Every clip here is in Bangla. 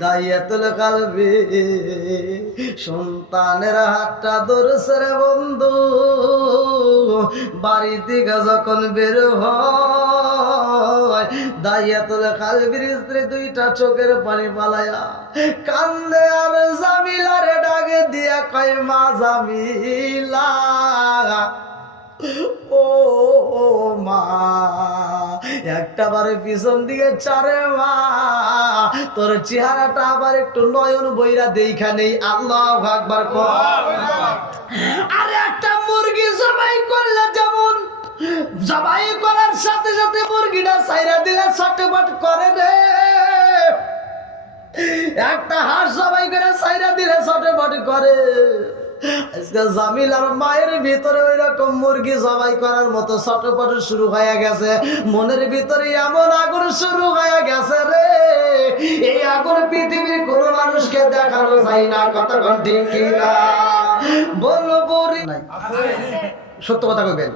দাইয়াতুল কালবি সন্তানের হাতটা ধরছে রে বন্ধু বাড়ি থেকে যখন বের হয় দাইয়াতুল কালবির স্ত্রী দুইটা চোখের পানি পালায়া কান্দে আর জামিলারে ডাকে দিয়া কয় মা জামিলা ও মা একটা বারে পিছন দিকে চারে মা তোর চেহারাটা আবার একটু নয়ন বইরা দেখা নেই আল্লাহু আকবার কর আরে একটা মুরগি জবাই করলে যেমন জবাই করার সাথে সাথে মুরগিটা ছাইরা দিলে ছটফট করে রে একটা হাঁস জবাই করে ছাইরা দিলে ছটফট করে আজকে জামিলার মায়ের ভিতরে ওই রকম মুরগি জবাই করার মতো ছটফট শুরু হয়ে গেছে মনের ভিতরে এমন আগুন শুরু হয়ে গেছে রে এই আগুন পৃথিবীর কোনো মানুষকে দেখানো যায় না কতক্ষণ ঠিক কিনা বলবো নাই সত্য কথা কইবেন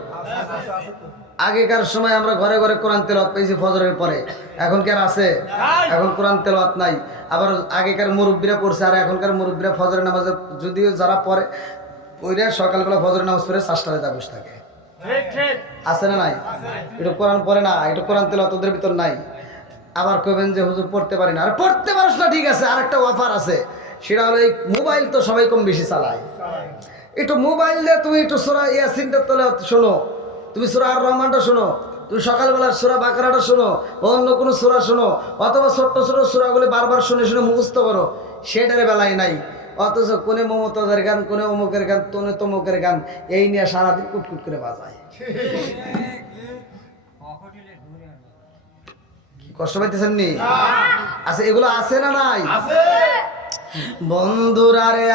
আগেকার সময় আমরা ঘরে ঘরে কোরআন তেলাওয়াত পেয়েছি ফজরের পরে এখন কি আর আছে এখন কোরআন তেলাওয়াত নাই আবার আগেকার মুরব্বীরা পড়ছে আর এখনকার মুরব্বীরা ফজরের নামাজে যদিও যারা পড়ে ওইরা সকালবেলা ফজরের নামাজ পড়ে 7টায় যা বসে থাকে আছে না নাই এটা কোরআন পড়ে না এটা কোরআন তেলাওয়াত ওদের ভিতর নাই আবার কইবেন যে হুজুর পড়তে পারি না আর পড়তে পারছ না ঠিক আছে আর একটা অফার আছে সেটা হলো এই মোবাইল তো সবাই কম বেশি চালায় একটু মোবাইল দিয়ে তুমি একটু সূরা ইয়াসিনটা তেলাওয়াত শোনো তুমি সূরা আর রহমানটা শোনো তুমি সকালবেলা সূরা বাকারাটা শোনো অন্য কোনো সূরা শোনো অথবা ছোট্ট ছোট সূরাগুলো বারবার শুনে শুনে মুখস্থ করো সেটার বেলায় নাই অথচ কোনে মমতাজের গান কোনে অমুকের গান তোনে তমুকের গান এই নিয়ে সারাদিন কুটকুট করে বাজায় কষ্ট পাইতেছেন নি আচ্ছা এগুলো আছে না নাই বন্ধুরা রে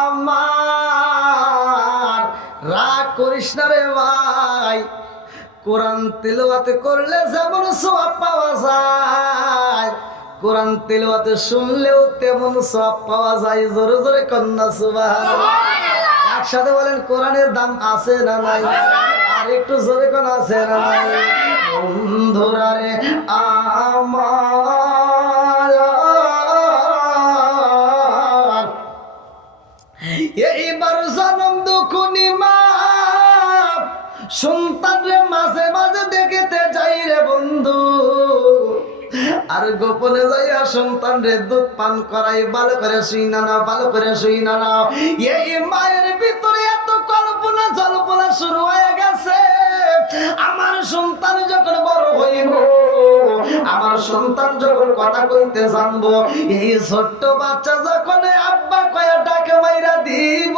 আমার রাগ করিস না রে ভাই কোরআন তিলাওয়াত করলে যেমন সওয়াব পাওয়া যায় কোরআন তিলাওয়াত শুনলেও তেমন সওয়াব পাওয়া যায় জোরে জোরে কন্না সুবহানাল্লাহ একসাথে বলেন কোরআনের দাম আছে না নাই আর একটু জোরে কোন আছে না নাই বন্ধুরা রে আমার এইবার জনম দুঃখনি মা সন্তান রে মাঝে মাঝে দেখতে যাই রে বন্ধু আর গোপনে যাইয়া সন্তান রে দুধ পান করাই ভালো করে শুই না না ভালো করে শুই না না এই মায়ের ভিতরে এত কল্পনা জল্পনা শুরু হয়ে গেছে আমার সন্তান যখন বড় হইব আমার সন্তান যখন কথা কইতে জানবো এই ছোট্ট বাচ্চা যখন আব্বা কয়া ডাকে মাইরা দিব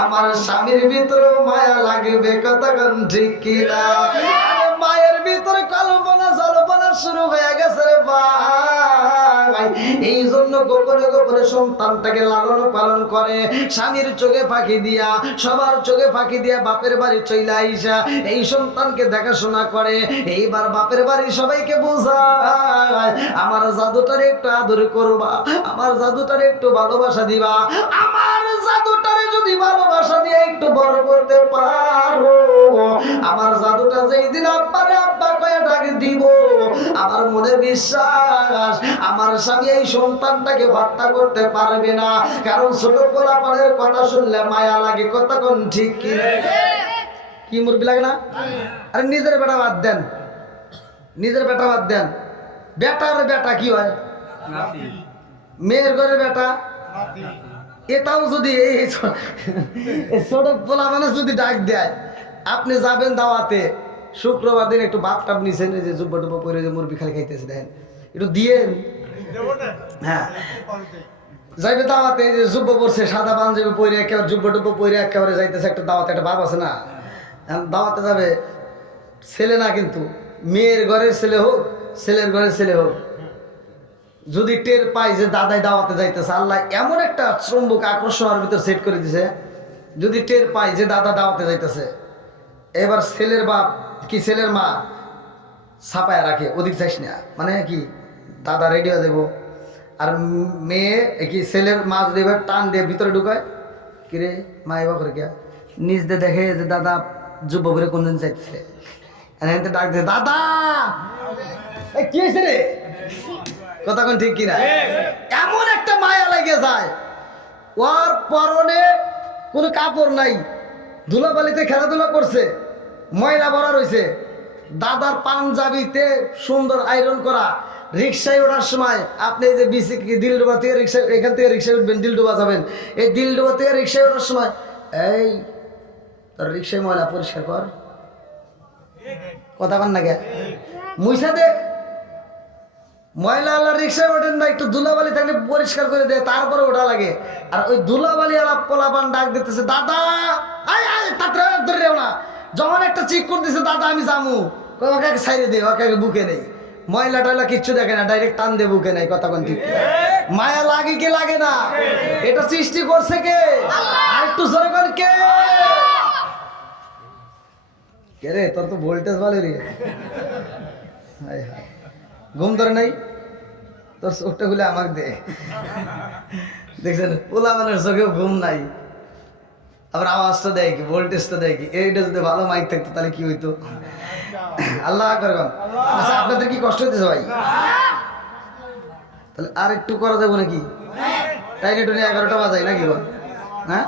আমার স্বামীর ভিতরে মায়া লাগবে কতক্ষণ ঠিক কিনা মায়ের ভিতরে কল্পনা জল্পনা শুরু হয়ে গেছে রে ভাই এই জন্য গোপনে গোপনে সন্তানটাকে লালন পালন করে স্বামীর চোখে ফাঁকি দিয়া সবার চোখে ফাঁকি দিয়া বাপের বাড়ি চইলা আইসা এই সন্তানকে দেখাশোনা করে এইবার বাপের বাড়ি সবাইকে বোঝায় আমার জাদুটারে একটু আদর করবা আমার জাদুটারে একটু ভালোবাসা দিবা আমার জাদুটারে যদি ভালোবাসা দিয়ে একটু বড় করতে পারো আমার জাদুটা যেই দিন আব্বারে আব্বা কয়ে ডাকে দিব আমার মনে বিশ্বাস আমার স্বামী এই সন্তানটাকে হত্যা করতে পারবে না কারণ ছোট পোলাপানের কথা শুনলে মায়া লাগে কতক্ষণ ঠিক কি কি মুরবি লাগে না আরে নিজের বেটা বাদ দেন নিজের বেটা বাদ দেন বেটার বেটা কি হয় মেয়ের ঘরে বেটা এটাও যদি এই ছোট পোলা মানুষ যদি ডাক দেয় আপনি যাবেন দাওয়াতে শুক্রবার দিন একটু বাপ টাপ নিছেন যে জুব্বা টুব্বা করে যে মুরগি খালি খাইতেছে দেখেন একটু দিয়েন হ্যাঁ যাইবে দাওয়াতে যে জুব্বা পরছে সাদা পাঞ্জাবি পরে একেবারে জুব্বা টুব্বা পরে একেবারে যাইতেছে একটা দাওয়াতে একটা বাপ আছে না দাওয়াতে যাবে ছেলে না কিন্তু মেয়ের ঘরের ছেলে হোক ছেলের ঘরের ছেলে হোক যদি টের পাই যে দাদাই দাওয়াতে যাইতেছে আল্লাহ এমন একটা চুম্বক আকর্ষণের ভিতর সেট করে দিছে যদি টের পাই যে দাদা দাওয়াতে যাইতেছে এবার ছেলের বাপ কি ছেলের মা ছাপায় রাখে ওদিক যাইস না মানে কি দাদা রেডি হয়ে যাবো আর মেয়ে কি ছেলের মা যদি এবার টান দিয়ে ভিতরে ঢুকায় কিরে মা এবার করে কে নিজ দিয়ে দেখে যে দাদা যুব করে কোনদিন চাইতেছে ডাক দিয়ে দাদা কি হয়েছে রে কথা কোন ঠিক কিনা? এমন একটা মায়া লেগে যায়, ওর পরনে কোনো কাপড় নাই, ধুলাবালিতে খেলাধুলা করছে, ময়লা ভরা রয়েছে, দাদার পাঞ্জাবিতে সুন্দর আয়রন করা, রিক্সায় ওঠার সময় আপনি যে বিসি দিলডোবা থেকে রিক্সা, এখান থেকে রিক্সায় উঠবেন, দিলডোবা যাবেন, এই দিলডোবা থেকে রিক্সায় ওঠার সময় এই তোর রিক্সায় ময়লা পরিষ্কার কর, কথা বল না কে মুইসা দে, ময়লা আল্লাহ রিক্সায় ওঠেন না, একটু ধুলাবালি থাকলে পরিষ্কার করে দেয়, তারপরে ওঠা লাগে। আর ওই ধুলাবালি আলাপ পোলাপান ডাক দিতেছে, দাদা আয় আয় তাড়াতাড়ি ধরে রেও না, যখন একটা চিক করতেছে, দাদা আমি জামু, ওকে ছাইড়ে দিই, ওকে বুকে নেই, ময়লা টয়লা কিচ্ছু দেখে না, ডাইরেক্ট টান দিয়ে বুকে নেই, কথা কোন ঠিক? মায়া লাগে কি লাগে না? এটা সৃষ্টি করছে কে? আর একটু জোরে কর কে? কে রে, তোর তো ভোল্টেজ ভালো রে। হায় হায়, ঘুম ধরে নাই তোর, চোখটা খুলে আমাকে দে। দেখছেন পোলা মানের চোখেও ঘুম নাই, আবার আওয়াজটা দেয় কি, ভোল্টেজটা দেয় কি। এইটা যদি ভালো মাইক থাকতো তাহলে কি হইতো? আল্লাহ আকবার। আচ্ছা আপনাদের কি কষ্ট হইতেছে ভাই? তাহলে আর একটু করা যাবো নাকি? টাইনে টুনে 11টা বাজাই নাকি বল? হ্যাঁ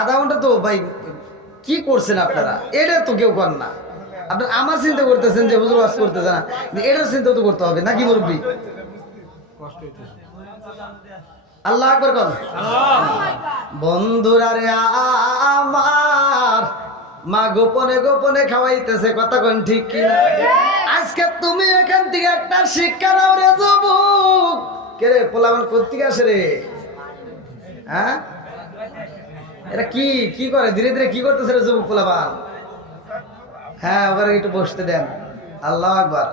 আধা ঘন্টা তো ভাই কি করছেন আপনারা? এটা তো কেউ করেন না। আপনার আমার চিন্তা করতেছেন যে হুজুর ওয়াজ করতেছে না, এটার চিন্তা তো করতে হবে নাকি মুরব্বী? আল্লাহ আকবার কর। বন্ধুরা রে আমার, মা গোপনে গোপনে খাওয়াইতেছে, কথা কোন ঠিক কিনা? আজকে তুমি এখান থেকে একটা শিক্ষা নাও রে যুবক। কে রে পোলাবান কোত্থেকে আসে রে? হ্যাঁ এরা কি কি করে, ধীরে ধীরে কি করতেছে রে যুবক পোলাবান? হ্যাঁ ওখানে একটু বসতে দেন। আল্লাহ আকবার।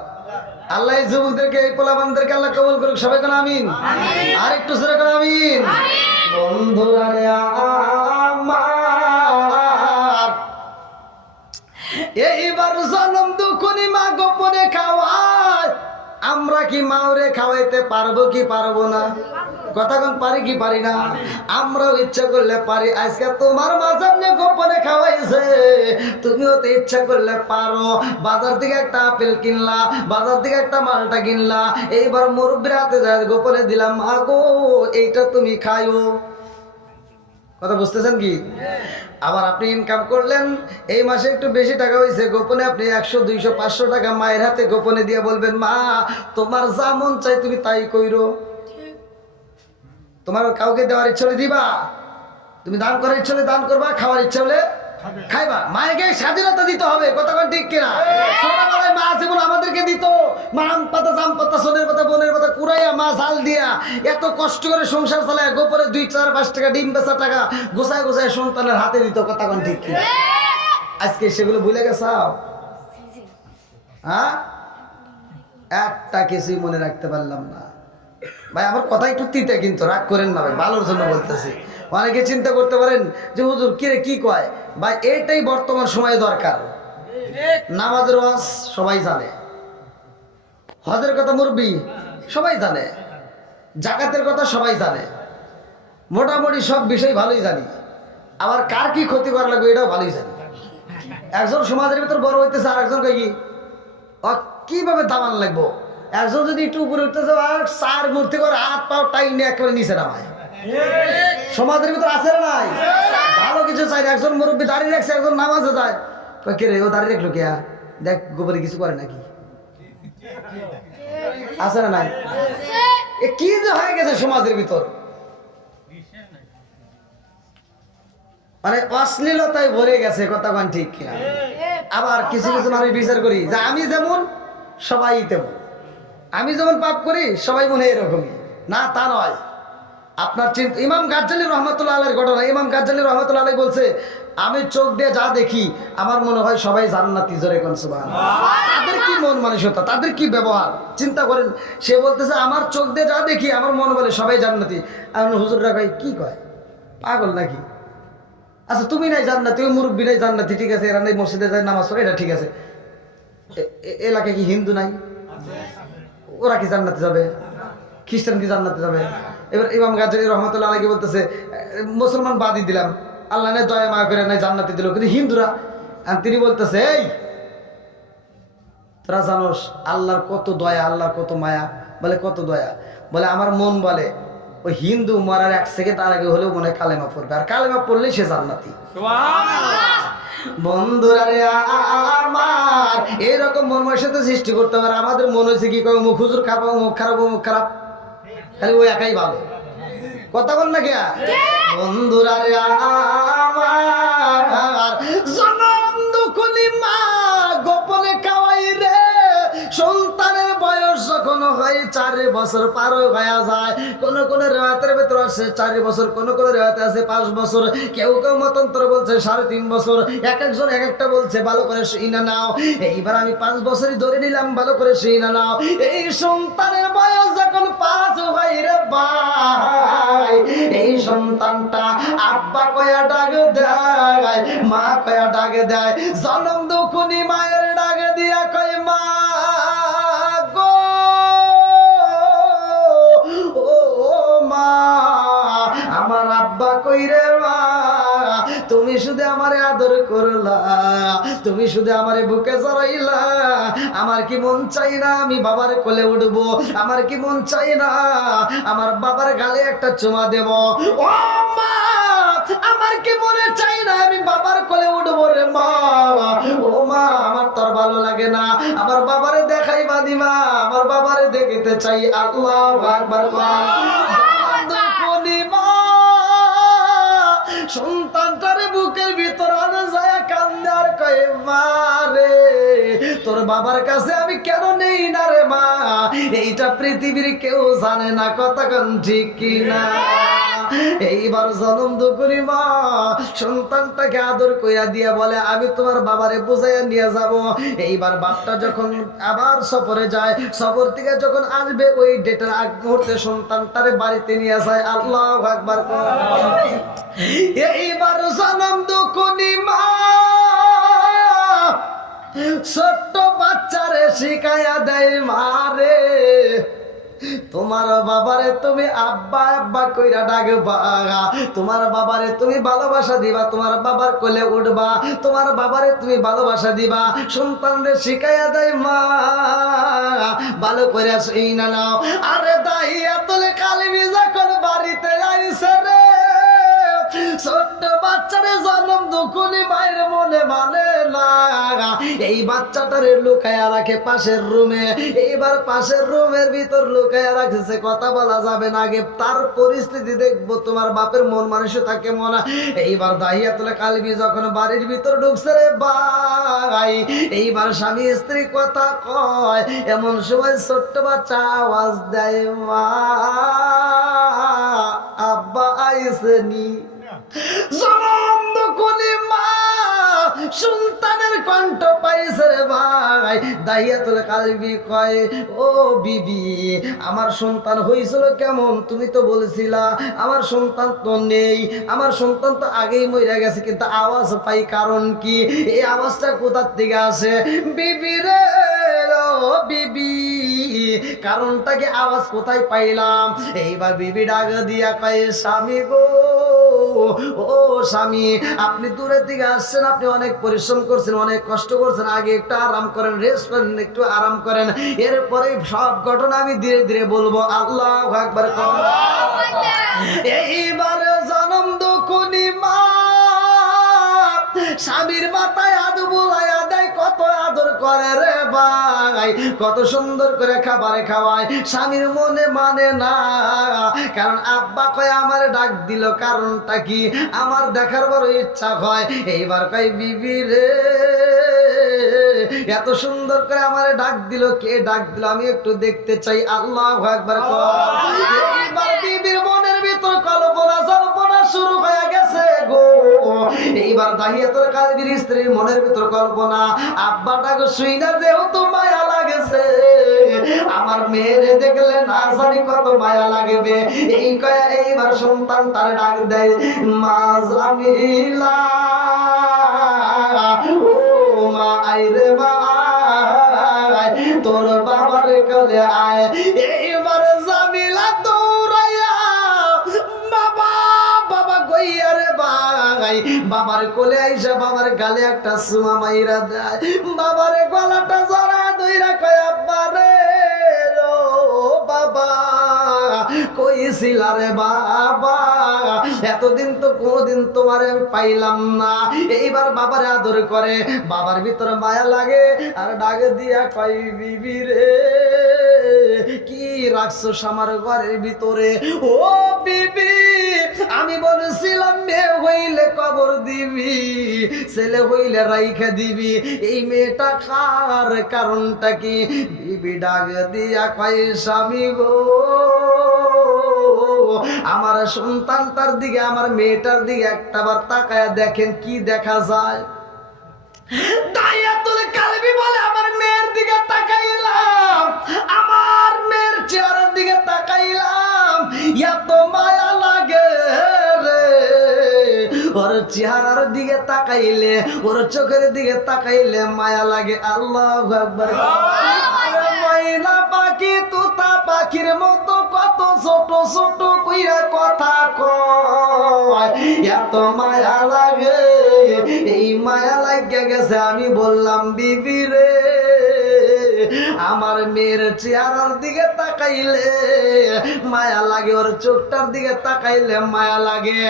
আল্লাহ এই যুবকদেরকে, এই পোলাবানদেরকে আল্লাহ কবুল করুক, সবাই কোন আমিন। আর একটু জোরে কোন আমিন। বন্ধুরা রে আমার, এইবার জনম দুখনি মা গোপনে খাওয়ায়, আমরা কি মাওরে খাওয়াইতে পারবো কি পারবো না? কথা কোন পারি কি পারি না? আমরাও ইচ্ছা করলে পারি। আজকে তোমার মা সামনে গোপনে খাওয়াইছে, তুমিও তো ইচ্ছা করলে পারো। বাজার থেকে একটা আপেল কিনলা, বাজার থেকে একটা মালটা কিনলা, এইবার মুরব্বির হাতে যায় গোপনে দিলাম, মা গো এইটা তুমি খাইও। কথা বুঝতেছেন কি? আবার আপনি ইনকাম করলেন, এই মাসে একটু বেশি টাকা হয়েছে, গোপনে আপনি 100 200 500 টাকা মায়ের হাতে গোপনে দিয়ে বলবেন, মা তোমার যা মন চাই তুমি তাই কইরো। তোমার কাউকে দেওয়ার ইচ্ছা হলে দিবা, তুমি দান করার ইচ্ছা হলে দান করবা, খাওয়ার ইচ্ছা হলে খাইবা। মায়েকে স্বাধীনতা দিতে হবে, কথা কোন ঠিক কিনা? ছোটবেলায় মা যেমন আমাদেরকে দিত, মা আম পাতা জাম পাতা সোনের পাতা বোনের পাতা কুড়াইয়া, মা জাল দিয়া এত কষ্ট করে সংসার চালায়, গোপরে 2 4 5 টাকা ডিম বেচা টাকা গোছায় গোছায় সন্তানের হাতে দিত, কথা কোন ঠিক কিনা? আজকে সেগুলো ভুলে গেছাও? হ্যাঁ একটা কিছুই মনে রাখতে পারলাম না ভাই। আমার কথা একটু তিতে, কিন্তু রাগ করেন না ভাই, ভালোর জন্য বলতেছি। অনেকে চিন্তা করতে পারেন যে হুজুর কিরে কি কয় ভাই, এটাই বর্তমান সময়ে দরকার। নামাজের ওয়াজ সবাই জানে, হজের কথা মুরব্বি সবাই জানে, জাকাতের কথা সবাই জানে, মোটামুটি সব বিষয় ভালোই জানি। আবার কার কি ক্ষতি করা লাগবে এটাও ভালোই জানি। একজন সমাজের ভিতর বড় হইতেছে, আর একজন কয় কি কিভাবে দামান লাগবো। একজন যদি একটু উপরে উঠতেছে, আর 4 মূর্তি করে হাত পাও টাইনে একেবারে নিচে নামায়। সমাজের ভিতর আছে না নাই? ভালো কিছু চাই। একজন মুরব্বী দাঁড়িয়ে রাখছে, একজন নামাজে যায়, কে রে ও দাঁড়িয়ে রাখলো কে? দেখ গোবরে কিছু করে নাকি? আছে না নাই? এ কি যে হয়ে গেছে সমাজের ভিতর, মানে অশ্লীলতায় ভরে গেছে, কথা কোন ঠিক কিনা? আবার কিছু কিছু মানুষ বিচার করি যে আমি যেমন সবাই তেমন, আমি যেমন পাপ করি সবাই মনে এরকমই না, তা নয়। আপনার চিন্তা, ইমাম গাজ্জালী রহমতুল্লাহ আলাইহির ঘটনা। ইমাম গাজ্জালী রহমতুল্লাহ আলাইহি বলছে, আমি চোখ দিয়ে যা দেখি আমার মনে হয় সবাই জান্নাতি। জোরে কোন সুবহানাল্লাহ। তাদের কি মন মানসিকতা, তাদের কি ব্যবহার চিন্তা করেন। সে বলতেছে আমার চোখ দিয়ে যা দেখি আমার মনে বলে সবাই জান্নাতি। আর হুজুররা কয় কি কয়, পাগল নাকি? আচ্ছা তুমি নাই জান্নাতি, ওই মুরব্বী নাই জান্নাতি, ঠিক আছে, এরা নাই মসজিদে যায় নামাজ পড়ে, এটা ঠিক আছে। এলাকায় কি হিন্দু নাই? ওরা কি জান্নাতে যাবে? খ্রিস্টান কি জান্নাতে যাবে? এবার ইমাম গাজ্জালী রহমতুল্লাহ আলাইহি বলতেছে, মুসলমান বাদই দিলাম, আল্লাহ নাই দয়া মায়া করে নাই জান্নাতে দিল, কিন্তু হিন্দুরা। আর তিনি বলতেছে, এই তোরা জানোস আল্লাহর কত দয়া, আল্লাহর কত মায়া। বলে কত দয়া? বলে আমার মন বলে ওই হিন্দু মরার 1 সেকেন্ড আগে হলেও মনে হয় কালেমা পড়বে, আর কালেমা পড়লেই সে জান্নাতি। বন্ধুরা রে আমার, এরকম মন সাথে সৃষ্টি করতে পারে। আমাদের মন হয়েছে কি কয় মুখ হুজুর খারাপ, মুখ খারাপ, মুখ খারাপ, খালি ওই একাই ভালো। কথা বল না কে? বন্ধুরা রে আমার, জনম দুখুনি মা গোপনে খাওয়াই রে। সন্তানের বয়স যখন হয় 4 বছর পার হয়ে যায়, কোন কোন রেওয়াতের ভেতর আছে 4 বছর, কোন কোন রেওয়াতে আছে 5 বছর, কেউ কেউ মতান্তর বলছে 3.5 বছর, এক একজন এক একটা বলছে। ভালো করে শুইনা নাও, এইবার আমি 5 বছরই ধরে নিলাম, ভালো করে শুইনা নাও। এই সন্তানের বয়স যখন 5 হয় রে ভাই, এই সন্তানটা আব্বা কয়া ডাক দেয়, মা কয়া ডাক দেয়। জনম দুখুনি মায়ের ডাক দিয়া কয় মা গো, ও মা আমার আব্বা কই রে মা, তুমি শুধু আমারে আদর করলা, তুমি শুধু আমারে বুকে জড়াইলা। আমার কি মন চাই না আমি বাবার কোলে উঠবো? আমার কি মন চাই না আমার বাবার গালে একটা চুমা দেব? ও মা, আমার কি মনে চাই না আমি বাবার কোলে উঠবো রে মা? ও মা, আমার তোর ভালো লাগে না? আমার বাবারে দেখাই বাদিমা, আমার বাবারে দেখতে চাই। আল্লাহু আকবার। সন্তানটারে বুকের ভিতর আনে যায় কান্দে আর কয়ে মা রে, তোর বাবার কাছে আমি কেন নেই না রে মা? এইটা পৃথিবীর কেউ জানে না। কথা কোন ঠিক কিনা? এইবার জনম দুকুরি মা সন্তানটাকে আদর কইরা দিয়া বলে আমি তোমার বাবারে বুঝাইয়া নিয়ে যাব। এইবার বাপটা যখন আবার সফরে যায়, সফর থেকে যখন আসবে ওই ডেটের আগ মুহূর্তে সন্তানটারে বাড়িতে নিয়ে যায়। আল্লাহু আকবার। এইবার জনম দুকুনি মা ছোট্ট বাচ্চারে শিখাইয়া দেয় মারে, তোমার বাবারে তুমি আব্বা আব্বা কইরা ডাকবা, তোমার বাবারে তুমি ভালোবাসা দিবা, তোমার বাবার কোলে উঠবা, তোমার বাবারে তুমি ভালোবাসা দিবা। সন্তানরে শিখাইয়া দেয় মা, ভালো করে শুই না নাও। আরে দাহিয়াতুল কালবি যখন বাড়িতে আইছে রে, ছোট্ট বাচ্চারে জন্ম দুকুনি মায়ের মনে মানে না। এই বাচ্চাটারে লুকায়া রাখে পাশের রুমে। এইবার পাশের রুমের ভিতর লুকায়া রাখছে, কথা বলা যাবে না, আগে তার পরিস্থিতি দেখবো, তোমার বাপের মন মানসিকতা কেমন। এইবার দাহিয়াতুল কালবি যখন বাড়ির ভিতর ঢুকছে রে ভাই, এইবার স্বামী স্ত্রী কথা কয়, এমন সময় ছোট্ট বাচ্চা আওয়াজ দেয় মা আব্বা আইসেনি। জনম দুকুনি মা সুলতানের কণ্ঠ পাইছে রে ভাই। দাহিয়াতুল কালবি কয় ও বিবি, আমার সন্তান হয়েছিল কেমন? তুমি তো বলেছিলা আমার সন্তান তো নেই, আমার সন্তান তো আগেই মরে গেছে, কিন্তু আওয়াজ পাই, কারণ কি? এই আওয়াজটা কোথার থেকে আসে? বিবি রে ও বিবি, কারণটা কি? আওয়াজ কোথায় পাইলাম? এইবার বিবি ডাক দিয়া কয় স্বামী গো, ও স্বামী, আপনি দূরের দিকে আসছেন, আপনি অনেক পরিশ্রম করছেন, অনেক কষ্ট করছেন, আগে একটু আরাম করেন, রেস্ট করেন, একটু আরাম করেন, এরপরে সব ঘটনা আমি ধীরে ধীরে বলবো। আল্লাহু আকবার। এইবার জনম দুকুনি মা স্বামীর মাথায় হাত বুলাইয়া দেয়, কত আদর করে রে ভাই, কত সুন্দর করে খাবারে খাওয়ায়। স্বামীর মনে মানে না, কারণ আব্বা কয় আমারে ডাক দিল, কারণটা কি? আমার দেখার বড় ইচ্ছা হয়। এইবার কয় বিবি রে, এত সুন্দর করে আমারে ডাক দিল, কে ডাক দিল আমি একটু দেখতে চাই। আল্লাহু আকবার। এইবার বিবির মনের ভিতর কল্পনা জল্পনা শুরু হয়ে গেছে গো। এইবার দাহিয়াতুল কালবির স্ত্রীর মনের ভিতর কল্পনা, আব্বাটাকে শুই না যেহেতু মায়া লাগেছে, আমার মেয়েরে দেখলে না জানি কত মায়া লাগবে। এই কয়া এইবার সন্তান তার ডাক দেয় মা জামিলা, ও মা আইরে মা, তোর বাবার কোলে আয়। এইবার জামিলা দৌড়াইয়া বাবা বাবা কইয়া রে ভাই, বাবার কোলে আইসা বাবার গালে একটা সুমা মাইরা দেয়, বাবার গলাটা জড়া দইরা কয় আব্বা রে ও বাবা কই ছিলা রে বাবা, এতদিন তো কোনদিন তোমারে পাইলাম না। এইবার বাবারে আদর করে, বাবার ভিতরে মায়া লাগে আর ডাক দিয়া কয় বিবি রে কি রাখছো আমার ঘরের ভিতরে? ও বিবি আমি বলেছিলাম মেয়ে হইলে কবর দিবি, ছেলে হইলে রাইখা দিবি, এই মেয়েটা কার? কারণটা কি? বিবি ডাক দিয়া কয় স্বামী গো আমার সন্তানটার দিকে আমার মেয়েটার দিকে একটাবার তাকায় দেখেন কি দেখা যায়। দায়াতুল কালবি বলে আমার মেয়ের দিকে তাকাইলাম, আমার মেয়ের চেহারার দিকে তাকাইলাম, এত মায়া লাগে রে। ওর চেহারার দিকে তাকাইলে, ওর চোখের দিকে তাকাইলে মায়া লাগে। আল্লাহু আকবার। ময়না পাখি তোতা পাখির মতো কত ছোট ছোট কইরা কথা কয়, এত মায়া লাগে। এই মায়া লাগে গেছে, আমি বললাম বিবি রে আমার মেয়ের চেহারার দিকে তাকাইলে মায়া লাগে, ওর চোখটার দিকে তাকাইলে মায়া লাগে।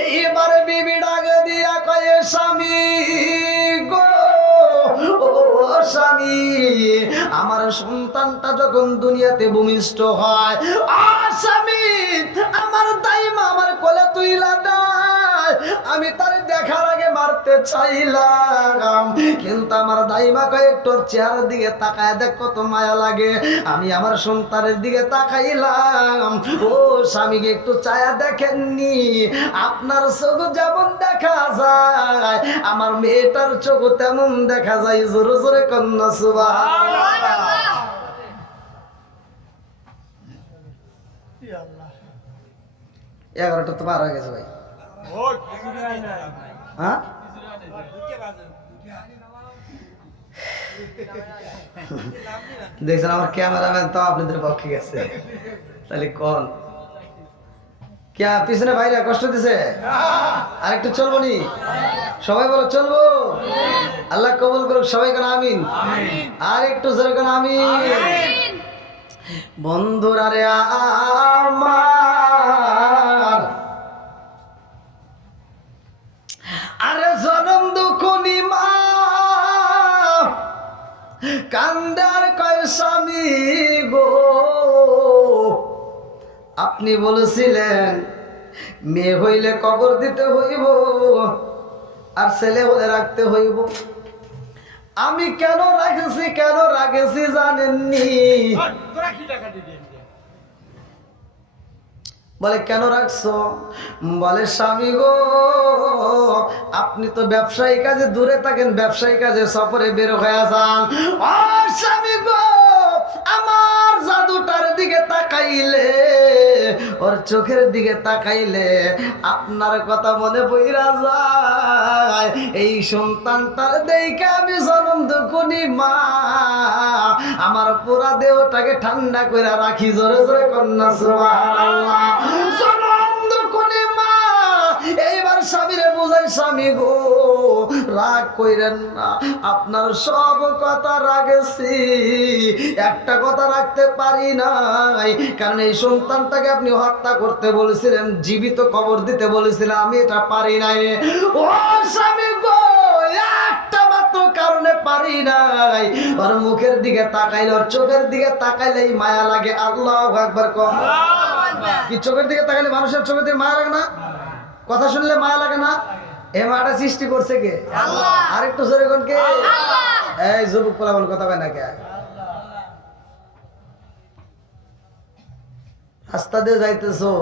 এইবার বিবি ডাক দিয়া কয়ে স্বামী গো ও স্বামী আমার সন্তানটা যখন দুনিয়াতে ভূমিষ্ঠ হয়, স্বামী আমার দাইমা আমার কোলে তুইলা দেয়, আমি তার দেখার আগে মারতে চাইলাম, কিন্তু আমার দাইমা কয়েক তোর চেহারার দিকে তাকায় দেখ কত মায়া লাগে। আমি আমার সন্তানের দিকে তাকাইলাম, ও স্বামীকে একটু চায়া দেখেননি? আপনার চোখ যেমন দেখা যায় আমার মেয়েটার চোখ তেমন দেখা যায়। জোরে জোরে কন্যা সুবহানাল্লাহ। 11টা তো পার হয়ে গেছে ভাই। হ্যাঁ দেখছেন আমার ক্যামেরাম্যান তো আপনাদের পক্ষে গেছে, তাহলে কোন কে পিছনে ভাইরা কষ্ট দিছে? আর একটু চলবো নি? সবাই বলো চলবো। আল্লাহ কবুল করুক, সবাই কেন আমিন। আর একটু জোরে কেন আমিন। বন্ধুরা রে আমার, আরে জনম দুঃখনি মা কান্দার কয় স্বামী গো, আপনি বলেছিলেন মেয়ে হইলে কবর দিতে হইব আর ছেলে হলে রাখতে হইব। আমি কেন রাখেছি জানেননি? বলে কেন রাখছো? বলে স্বামী গো আপনি তো ব্যবসায়ী কাজে দূরে থাকেন, ব্যবসায়ী কাজে সফরে বের হয়ে যান। ও স্বামী গো আমার জাদুটার দিকে তাকাইলে, ওর চোখের দিকে তাকাইলে আপনার কথা মনে পইরা যায়। এই সন্তানটার দেখে আমি জনম দুকুনি মা আমার পুরা দেহটাকে ঠান্ডা করে রাখি। জোরে জোরে কন্যা সুবহানাল্লাহ। জনম দুকুনি মা এইবার স্বামীরে বুঝাই, স্বামী গো রাগ কইরেন না, আপনার সব কথা রাখেছি, একটা কথা রাখতে পারি নাই, কারণ এই সন্তানটাকে আপনি হত্যা করতে বলেছিলেন, জীবিত কবর দিতে বলেছিলেন, আমি এটা পারি নাই। ও স্বামী গো একটা মাত্র কারণে পারি নাই, ওর মুখের দিকে তাকাইলে, ওর চোখের দিকে তাকাইলেই মায়া লাগে। আল্লাহু আকবার। কম কি চোখের দিকে তাকাইলে মানুষের চোখের দিকে মায়া লাগে না? কথা শুনলে মায়া লাগে না? এ মাটা সৃষ্টি করছে কে? আল্লাহ। আরেকটু জোরে কোন কে? আল্লাহ। এই যুবক পোলাপান কথা কয় না কে? রাস্তা দিয়ে যাইতেছো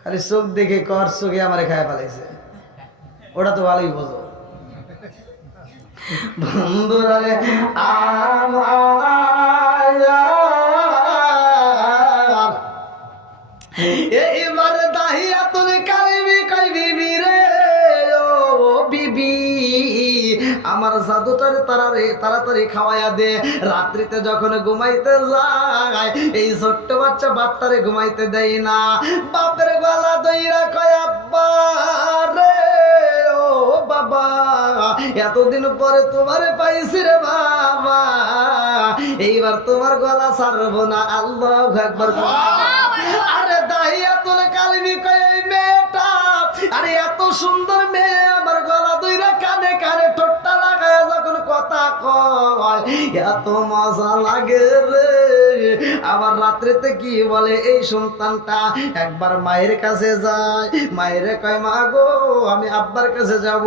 খালি চোখ দেখে কর চোখে আমারে খায় ফেলাইছে, ওটা তো ভালোই বোঝো। বন্ধুরা রে আমার, এইবার দাহিয়াতুল কালবি কই বিবি রে ও বিবি আমার জাদুটার তাড়াতাড়ি খাওয়াইয়া দে। রাত্রিতে যখন ঘুমাইতে যায় এই ছোট্ট বাচ্চা বাপটারে ঘুমাইতে দেয় না, বাপের গলা দইরা কয় আব্বা রে ও বাবা এতদিন পরে তোমারে পাইছি রে বাবা, এইবার তোমার গলা ছাড়বো না। আল্লাহু আকবার। আরে দাহিয়াতুল কালবি কয় এই মেয়েটা, আরে এত সুন্দর মেয়ে আমার গলা ধইরা কানে কানে ঠোঁটটা লাগায় যখন কথা কয় এত মজা লাগে রে। আবার রাত্রিতে কি বলে এই সন্তানটা, একবার মায়ের কাছে যায়, মায়ের কয় মা গো আমি আব্বার কাছে যাব,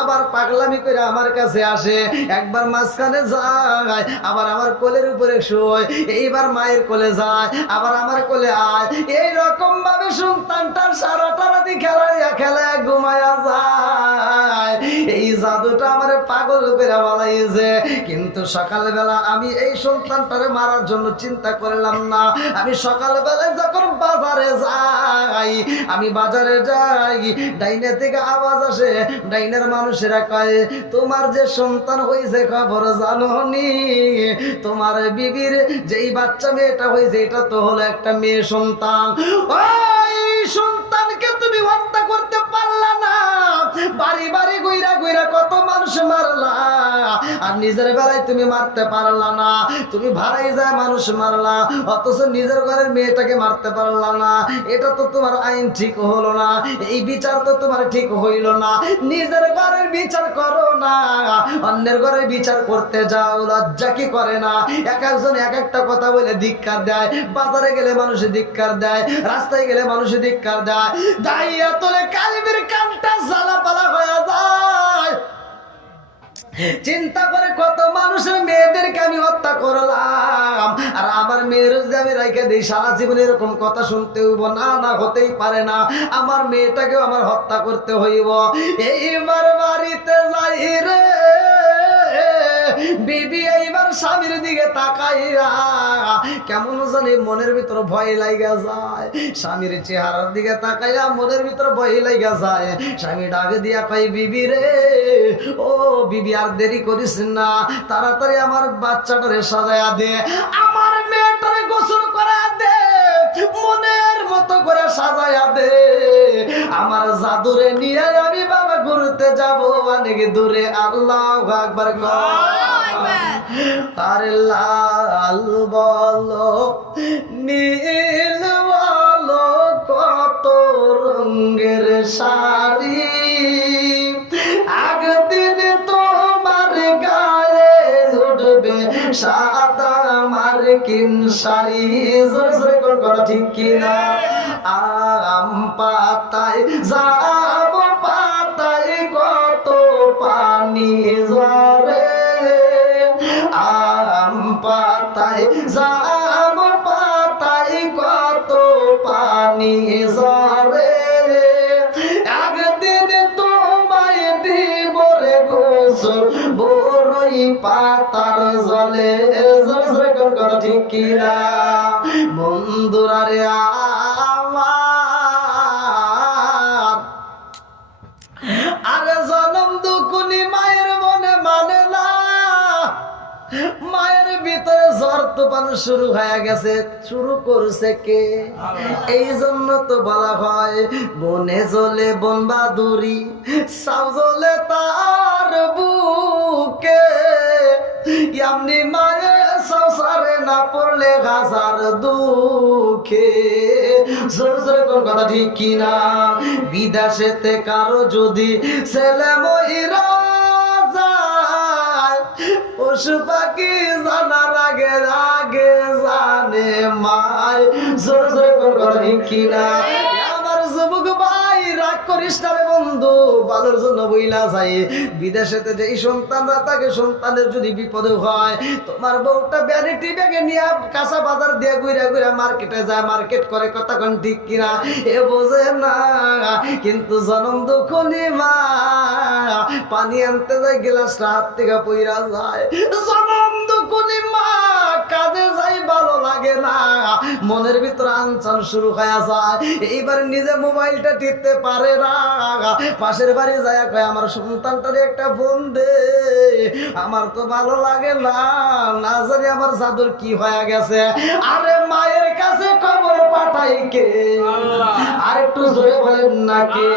আবার পাগলামি করে আমার কাছে আসে, একবার মাঝখানে যায়, আবার আমার কোলের উপরে শোয়, এইবার মায়ের কোলে যায়, আবার আমার কোলে আয়। এই রকম ভাবে সন্তানটার সারাটা রাতি খেলাইয়া খেলায় ঘুমায়া যায়। এই জাদুটা আমার পাগল করে বানাইছে। কিন্তু সকালবেলা আমি এই সন্তানটারে মারার জন্য চিন্তা করলাম না। আমি সকালবেলায় যখন বাজারে যাই, আমি বাজারে যাই, ডাইনে থেকে আওয়াজ আসে, ডাইনের মানুষেরা কয় তোমার যে সন্তান হয়েছে খবর জানো নি? তোমার বিবির যেই বাচ্চা মেয়েটা হয়েছে এটা তো হলো একটা মেয়ে সন্তান। ওই সন্তানকে তুমি হত্যা করতে পারলা না, বাড়ি বাড়ি ঘুইরা ঘুইরা কত মানুষ মারলা, আর নিজের বেলায় তুমি মারতে পারলা না। তুমি ভাড়াই যায় মানুষ মারলা, অথচ নিজের ঘরের মেয়েটাকে মারতে পারলা না। এটা তো তোমার আইন ঠিক হলো না, এই বিচার তো তোমার ঠিক হইল না। নিজের ঘরের বিচার করো না, অন্যের ঘরের বিচার করতে যাও, লজ্জা কি করে না? এক একজন এক একটা কথা বলে ধিক্কার দেয়। বাজারে গেলে মানুষে ধিক্কার দেয়, রাস্তায় গেলে মানুষে ধিক্কার দেয়। দাহিয়াতুল কালবির কানটা জ্বালাপালা হয়ে যায়। চিন্তা করে কত মানুষের মেয়েদেরকে আমি হত্যা করলাম, আর আমার মেয়ের যদি আমি রাইখে দিই সারা জীবনে এরকম কথা শুনতে হইব না? না, হতেই পারে না। আমার মেয়েটাকেও আমার হত্যা করতে হইব। এইবার বাড়িতে যাই রে, বিবি এইবার স্বামীর দিকে তাকাইরা কেমন জানি মনের ভিতর ভয় লাগা যায়। স্বামীর চেহারার দিকে তাকাইয়া মনের ভিতর ভয় লাগা যায়। স্বামী ডাকে দিয়া কই বিবি রে, ও বিবি আর দেরি করিস না, তাড়াতাড়ি আমার বাচ্চাটারে সাজায়া দে, আমার মেয়েটারে গোসল করা দে, মনের মতো করে সাজায়া দে, আমার জাদুরে নিয়ে আমি বাবা ঘুরতে যাবো অনেক দূরে। আল্লাহু আকবার। আরে লাল বলো নীল বলো কত রঙের শাড়ি, একদিন তোমার গায়ে উঠবে সাদা মার্কিন শাড়ি। জোরে জোরে কথা ঠিক কিনা? আম পাতায় যাব পাতায় কত পানি ঝরে, আম পাতায় যাব পাতায় কত পানি ঝরে, একদিন তোমায় দিব রে গোসল বড়ই পাতার জলে। কথা ঠিক কিনা? বন্ধুরা রে আমার, আরে জনম দুকুনি মায়ের মনে মানে না, মায়ের ভিতরে ঝড় তুফান শুরু হয়ে গেছে। শুরু করছে কে? এই জন্য তো বলা হয় বনে জ্বলে বন বাদুরি, সাউ জ্বলে তার বুকে, এমনি মায়ে সংসারে না পড়লে হাজার দুঃখে। জোর জোরে কোন কথা ঠিক কিনা? বিদেশেতে কারো যদি ছেলে মহিরা যায়, পশু পাখি জানার আগে আগে জানে মায়। জোর জোরে কোন কথা ঠিক কিনা? আমার যুবক ভাই রাগ করিস না রে বন্ধু, ভালোর জন্য বইলা যায়। বিদেশেতে যে সন্তানরা থাকে, সন্তানের যদি বিপদ হয়, তোমার বউটা ভ্যানিটি ব্যাগে নিয়ে কাঁচা বাজার দিয়ে ঘুরে ঘুরে মার্কেটে যায়, মার্কেট করে, কতক্ষণ ঠিক কিনা? এ বোঝে না। কিন্তু জনম দুঃখনি মা পানি আনতে যায়, গ্লাসটা হাত থেকে পইরা যায়। জনম দুঃখনি মা কাজে যাই, ভালো লাগে না, মনের ভিতর আনচান শুরু হয়ে যায়। এইবার নিজে মোবাইলটা টিপতে পারে না, পাশের বাড়ি যায় কয় আমার সন্তানটারে একটা ফোন দে, আমার তো ভালো লাগে না, না জানি আমার জাদুর কি হয়ে গেছে। আরে মায়ের কাছে খবর পাঠাই কে? আর একটু জোরে বলেন না কে?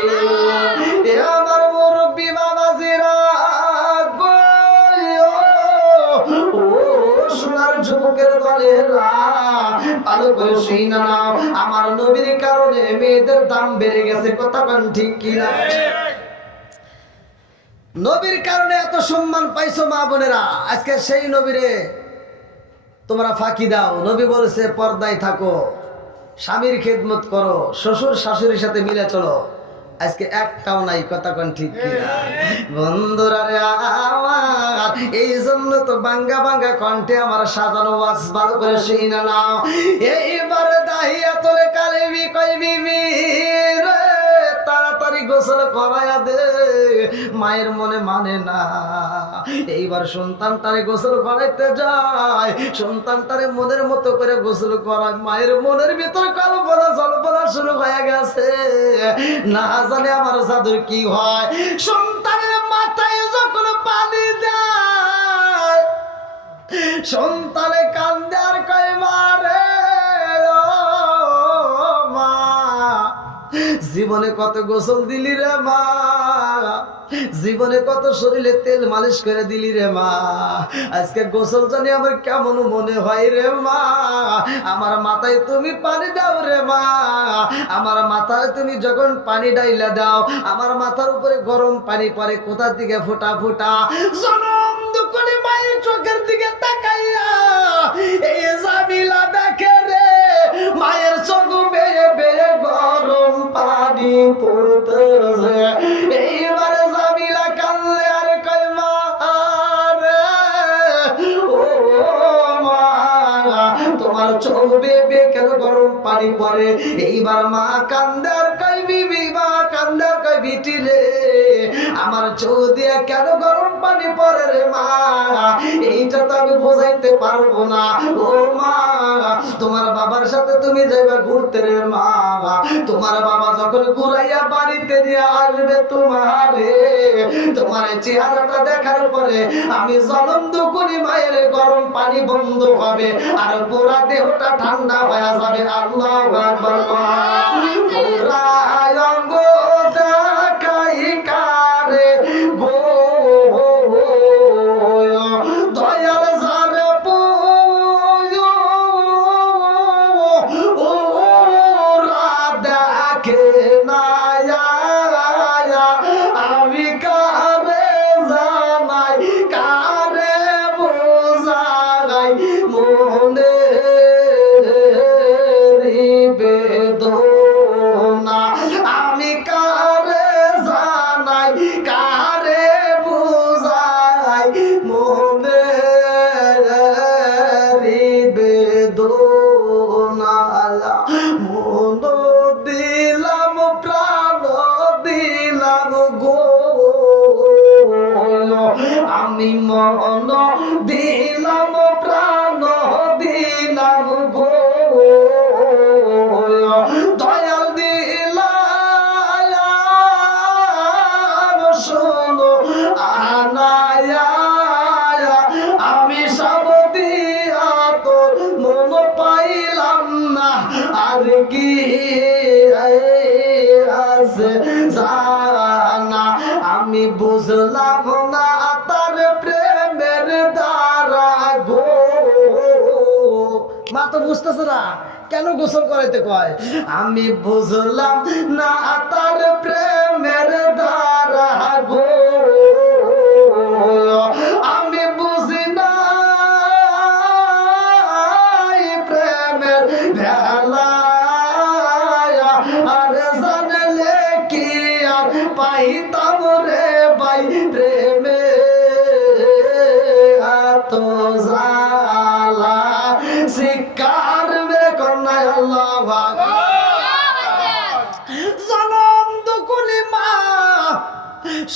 আমার মুরব্বী বাবাজি যুবকের দলেরা ভালো করে শুই না নাও, আমার নবীর কারণে মেয়েদের দাম বেড়ে গেছে, কথা কোন ঠিক কিনা? নবীর কারণে এত সম্মান পাইছো মা বোনেরা, আজকে সেই নবীরে তোমরা ফাঁকি দাও। নবী বলেছে পর্দায় থাকো, স্বামীর খেদমত করো, শ্বশুর শাশুড়ির সাথে মিলে চলো। আজকে একটাও নাই, কথা কোন ঠিক কিনা? বন্ধুরা রে আমার, এই জন্য তো বাঙ্গা বাঙ্গা কণ্ঠে আমার সাজানো ওয়াজ ভালো করে শুই না নাও। এইবার দাহিয়া তোলে কালেবি কই বিবি রে, তাড়াতাড়ি গোসল করাইয়া দে। মায়ের মনে মানে না, এইবার সন্তানটারে গোসল করাইতে যায়, সন্তানটারে মনের মতো করে গোসল করায়, মায়ের মনের ভিতর কল্পনা জল্পনা শুরু হয়ে গেছে। না জানে আমার জাদুর কি হয়, সন্তানের মাথায় যখন পানি দেয়, সন্তানে কান্দে আর কয় মারে মা, জীবনে কত গোসল দিলি রে মা, জীবনে কত শরীরে তেল মালিশ করে দিলি রে মা, আজকে গোসল জানি আমার কেমন মনে হয় রে মা, আমার মাথায় তুমি পানি দাও রে মা, আমার মাথায় তুমি যখন পানি ডাইলা দাও, আমার মাথার উপরে গরম পানি পড়ে কোথা থেকে ফোঁটা ফোঁটা, জনম দুঃখে মায়ের চোখের দিকে তাকাইয়া এই জামিলা দেখে রে, মায়ের চোখ বেয়ে বেয়ে গরম পানি পড়তেছে। এইবারে জামিলা কানলে আর কয় মা রে ও মা, তোমার চোখ বেয়ে বেয়ে কেন গরম পানি পড়ে? এইবার মা কান্দে আর কয় বিবি, মা কান্দে আর কয় বিটি রে, আমার চোখ দিয়ে কেন গরম পানি পড়ে রে মা, এইটা তো আমি বোঝাইতে পারবো না। ও মা, তোমার বাবার সাথে তুমি যাইবা ঘুরতে রে মা, তোমার বাবা যখন ঘুরাইয়া বাড়িতে নিয়ে আসবে তোমারে, তোমার চেহারাটা দেখার পরে আমি জনম দুকুনি মায়ের গরম পানি বন্ধ হবে আর পুরা দেহটা ঠান্ডা হয়ে যাবে। আল্লাহু আকবার। পুরা অঙ্গ দেখাই কারে গো দয়াল যারে ওরা দেখে না, আমি কারে জানাই কারে বোঝাই মনে বেদনা, আমি কারে জানাই কারে বোঝাই মনে বেদনা, মন দিলাম প্রাণ দিলাম গো, আমি মন দিলাম প্রাণ দিলাম গো, দয়াল দিলাম শোনো আনায়া, আমি সব দিয়া তোর মন পাইলাম না, আর কি আছে জানা, আমি বুঝলাম না তার প্রেমের দ্বারা গো। মা তো বুঝতেছে না কেন গোসল করাইতে কয়, আমি বুঝলাম না তার প্রেমের দ্বারা গো, আমি বুঝি না প্রেমের ভেলা, আর জানলে কি আর পাইতাম রে ভাই প্রেমে এত জালা, শিকার মে কন্যায় আল্লাহু আকবার। জনম দুকুলি মা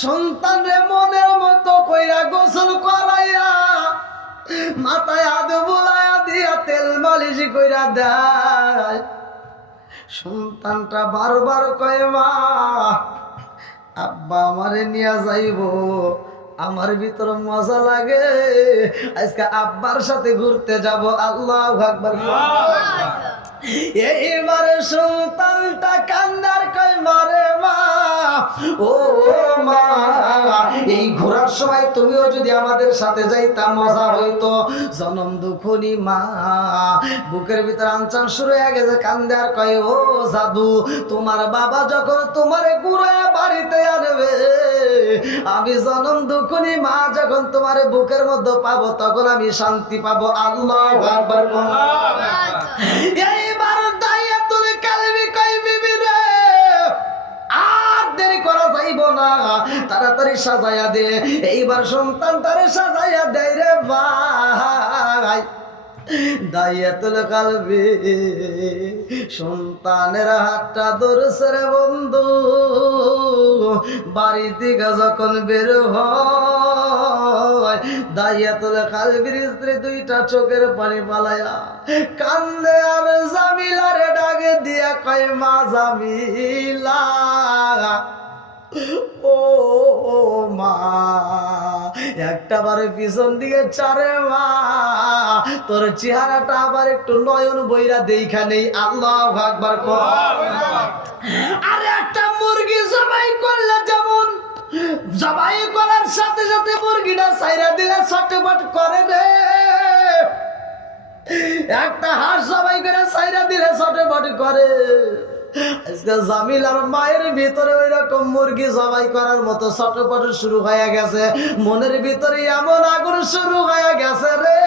সন্তান রে মনের মতো কইরা গোসল করাইয়া মাথায় হাত বুলাইয়া দিয়া তেল মালিশ কইরা দেয়, সন্তানটা বারবার কয় মা আব্বা আমারে নিয়ে যাইব, আমার ভিতর মজা লাগে, আজকে আব্বার সাথে ঘুরতে যাব। আল্লাহু আকবার। এইবারে সন্তানটা কান্দার কয় মারে মা, ও মা, এই ঘোরার সময় তুমিও যদি আমাদের সাথে যাইতা মজা হইতো। জনম দুখনি মা, বুকের ভিতরে আনচান শুরু হয়ে গেছে, কান্দে আর কয় ও জাদু, তোমার বাবা যখন তোমারে ঘুরে বাড়িতে আনবে, আমি জনম দুখনি মা যখন তোমার বুকের মধ্যে পাবো, তখন আমি শান্তি পাবো। আল্লাহু আকবার। এইবার দাইয়াতুল কালবি কই বিবি রে, আর দেরি করা যাইব না, তাড়াতাড়ি সাজাইয়া দে। এইবার সন্তান তারে সাজাইয়া দেয় রে ভাই। দাইয়াতুল কালবি সন্তানের হাতটা ধরছে রে বন্ধু। বাড়ি থেকে যখন বের হয়, দাইয়াতুল কালবির স্ত্রী দুইটা চোখের পানি পালায়া কান্দে আর জামিলারে ডাকে দিয়া কয় মা জামিলা, ও মা, একটা বারে পিছন দিকে চারে মা, তোর চেহারাটা আবার একটু নয়ন বইরা দেখা নেই। আল্লাহু আকবার। আরে একটা মুরগি জবাই করলে যেমন জবাই করার সাথে সাথে মুরগিটা ছাইরা দিলে ছটফট করে রে, একটা হাঁস জবাই করে ছাইরা দিলে ছটফট করে। আজকে জামিলার মায়ের ভিতরে ওই রকম মুরগি জবাই করার মতো ছটফট শুরু হয়ে গেছে। মনের ভিতরে এমন আগুন শুরু হয়ে গেছে রে,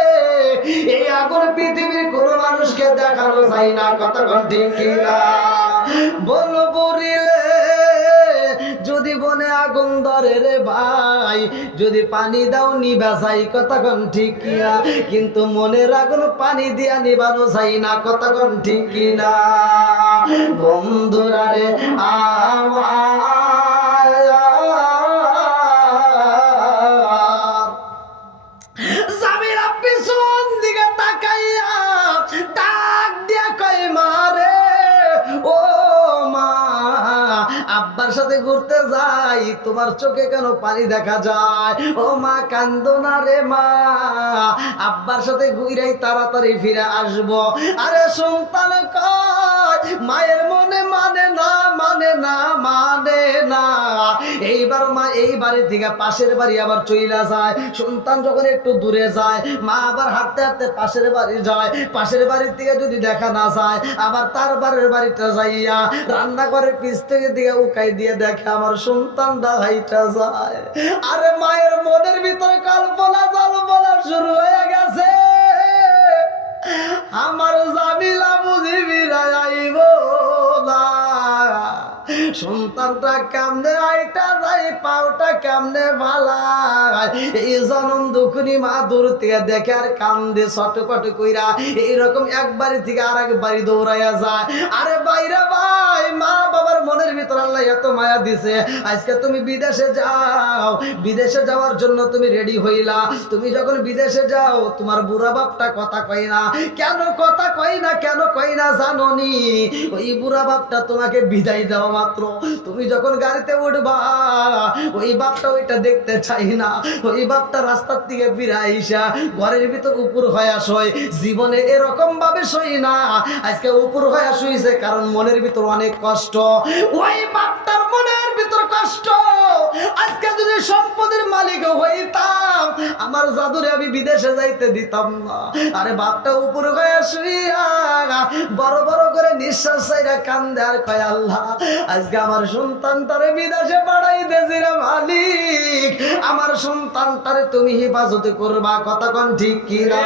এই আগুন পৃথিবীর কোন মানুষকে দেখানো যায় না। কতক্ষণ ঠিক কিনা বল বরিলে, যদি বনে আগুন ধরে রে ভাই, যদি পানি দাও নিবা যাই। কতক্ষণ ঠিক কিনা, কিন্তু মনের আগুন পানি দিয়া নিবানো যায় না। কতক্ষণ ঠিক কিনা বন্ধুরা রে, জামিলা পিছন দিকে তাকাইয়া ডাক দিয়া কয় মা রে, ও মা, আব্বার সাথে ঘুরতে যাই, তোমার চোখে কেন পানি দেখা যায়? ও মা কান্দো না রে মা, আব্বার সাথে ঘুরাই তাড়াতাড়ি ফিরে আসবো। আরে সন্তান কয় মায়ের মনে মানে না, মানে না, মানে না। এইবার মা এই বাড়ি থেকে পাশের বাড়ি আবার চইলা যায়। সন্তান যখন একটু দূরে যায়, মা আবার হাঁটতে হাঁটতে পাশের বাড়ি যায়। পাশের বাড়ির থেকে যদি দেখা না যায়, আবার তার বাড়ির বাড়িটা যাইয়া রান্নাঘরের পিছ থেকে দিকে উকাই দিয়ে দেখে আমার সন্তানটা হাইটা যায়। আরে মায়ের মনের ভিতরে কল্পনা জল্পনা শুরু হয়ে গেছে, আমার জামিলা বুঝি বিরাইব না, সন্তানটা কেমনে আইটা যায়, পাওটা কেমনে ভালাই। এই জনম দুখনি মা দূর থেকে দেখে আর কান্দে ছটপট কইরা, এইরকম এক বাড়ি থেকে আর এক বাড়ি দৌড়াইয়া যায়। আরে বাইরে ভাই, মা বাবার মনের ভিতর আল্লাহ এত মায়া দিছে। আজকে তুমি বিদেশে যাও, বিদেশে যাওয়ার জন্য তুমি রেডি হইলা। তুমি যখন বিদেশে যাও, তোমার বুড়া বাপটা কথা কই না। কেন কথা কই না, কেন কই না জানো নি? ওই বুড়া বাপটা তোমাকে বিদায় দেওয়া মাত্র তুমি যখন গাড়িতে উঠবা, ওই বাপটা ওইটা দেখতে চাই না। ওই বাপটা রাস্তার দিকে ফিরে আইসা ঘরের ভিতর উপর হয়ে শোয়। জীবনে এরকম ভাবে শোয় না, আজকে উপর হয়ে শুইছে কারণ মনের ভিতর অনেক কষ্ট। ওই বাপটার মনের ভিতর কষ্ট। আজকে যদি সম্পদের মালিক হইতাম, আমার জাদুরে আমি বিদেশে যাইতে দিতাম না। আরে বাপটা উপর হয়ে শুইয়া বড় বড় করে নিঃশ্বাস ছাইরা কান্দে আর কয় আল্লাহ, আজকে আমার সন্তানটারে বিদেশে পাঠাই দেছি রে মালিক, আমার সন্তানটারে তুমি হেফাজত করবা। কতক্ষণ ঠিক কিনা?